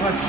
块吃了。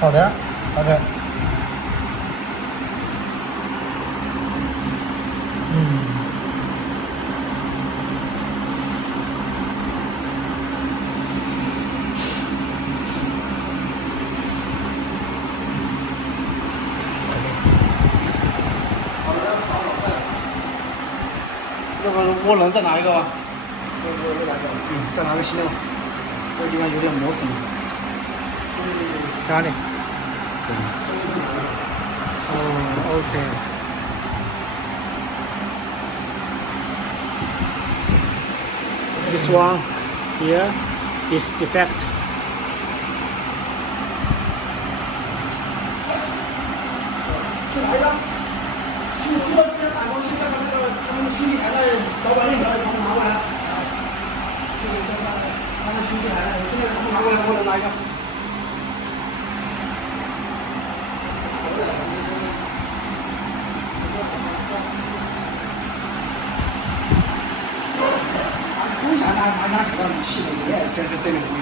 好的 ，OK。要不涡轮再拿一个吧？又来一个。再拿个新的吧。这个地方有点磨损了。哪里？哦 ，OK。This one here is defect. 去拿一个。就把这个打光，现在把那个他们修理台的老板链条全部拿过来。他们修理台的，现在全部拿过来，我来拿一个。不想拿手上气的，你也真是对着无语。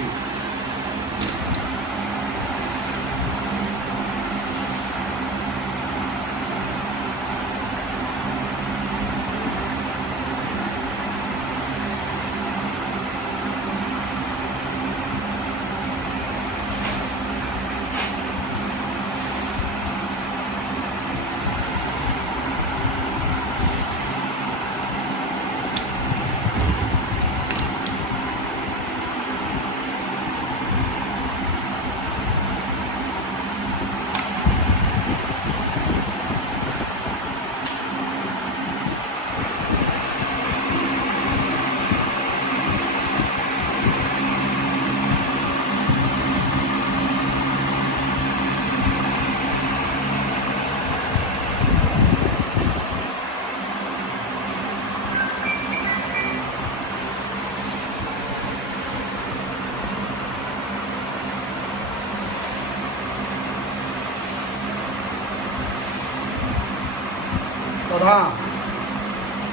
老唐，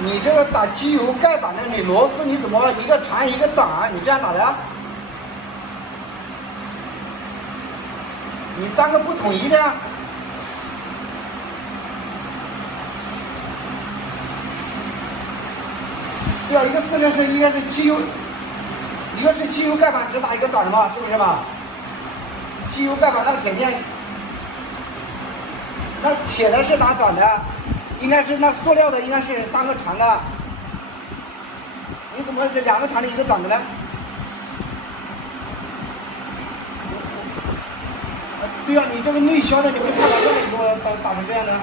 你这个打机油盖板的，你螺丝你怎么一个长一个短啊？你这样打的？你三个不统一的呀？对啊，一个4是一个是机油，一个是机油盖板只打一个短的嘛，是不是嘛？机油盖板那个铁片，那铁的是打短的。应该是那塑料的，应该是3个长的。你怎么这2个长的，1个短的呢？对啊，你这个内销的，你没看到这么给我打成这样的？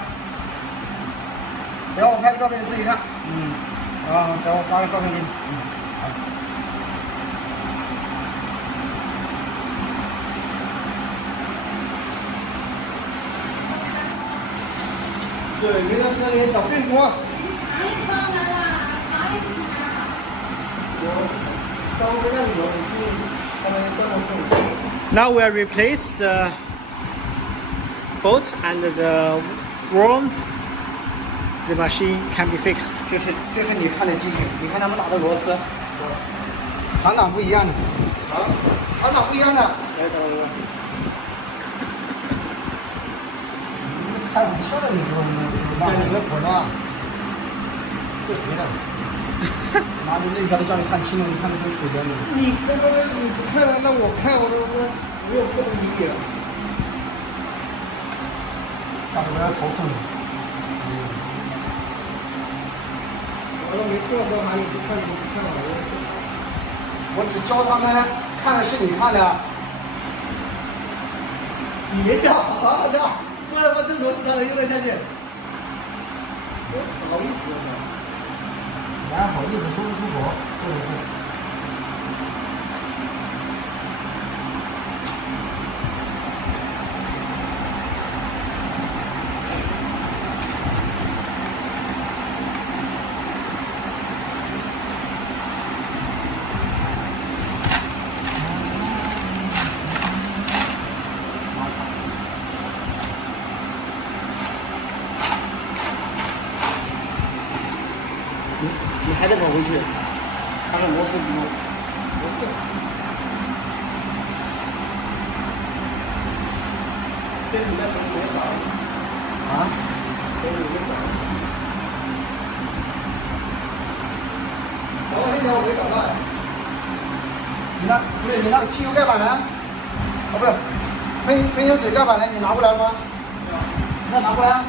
等我拍个照片你自己看。等我发个照片给你。好。对，没到这里找更多。Now we replace the bolt and the worm. The machine can be fixed. 这是你看的机器，你看他们打的螺丝，传导不一样的，传导不一样的。来找我。开玩笑的，你说你们火了，这谁的？妈的，那条都叫你看清楚，你看的跟鬼一样的。你他妈的你不看了，让我看，我有不能理解。下次我要投诉你。我都没做说哪里不看，你不看了，我只教他们看的是你看的。你没教好，教。不然我这螺丝哪能用得下去？我好意思啊！你还好意思说不出口，或者是。你还得跑回去，看看螺丝不螺丝。这里面怎么没找？啊？这里没找。找我那条我没找到。你那不对，你那个汽油盖板呢？啊，不是，喷油嘴盖板呢？你拿过来吗？那拿过来啊。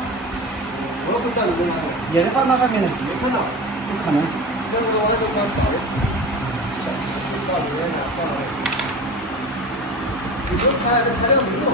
我都不知道你没拿过。也是放那上面的，没看到。不可能，那个我就光找的，小气到里面去放到那里，你不用开，这开料没用。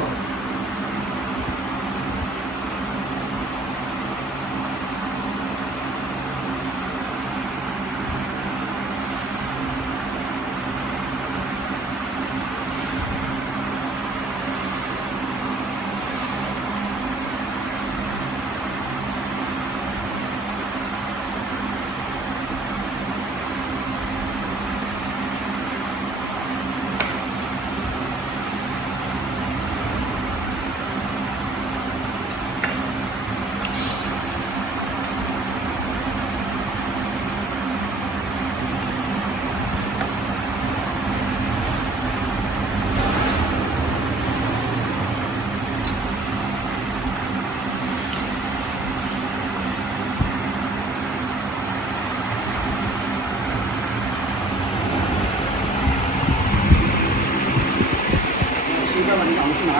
你赶快去拿呀！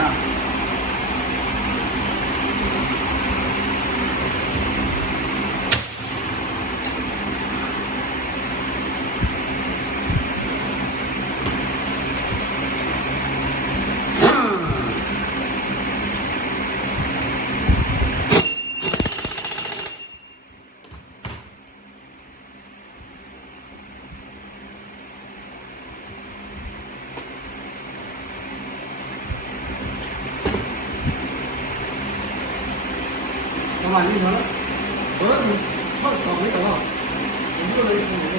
老板，你找了？你找没找到？我做了一个没用。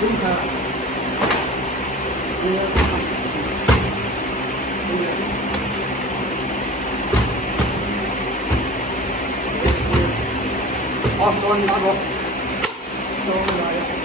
蹲下来。好，手你拿走。手来。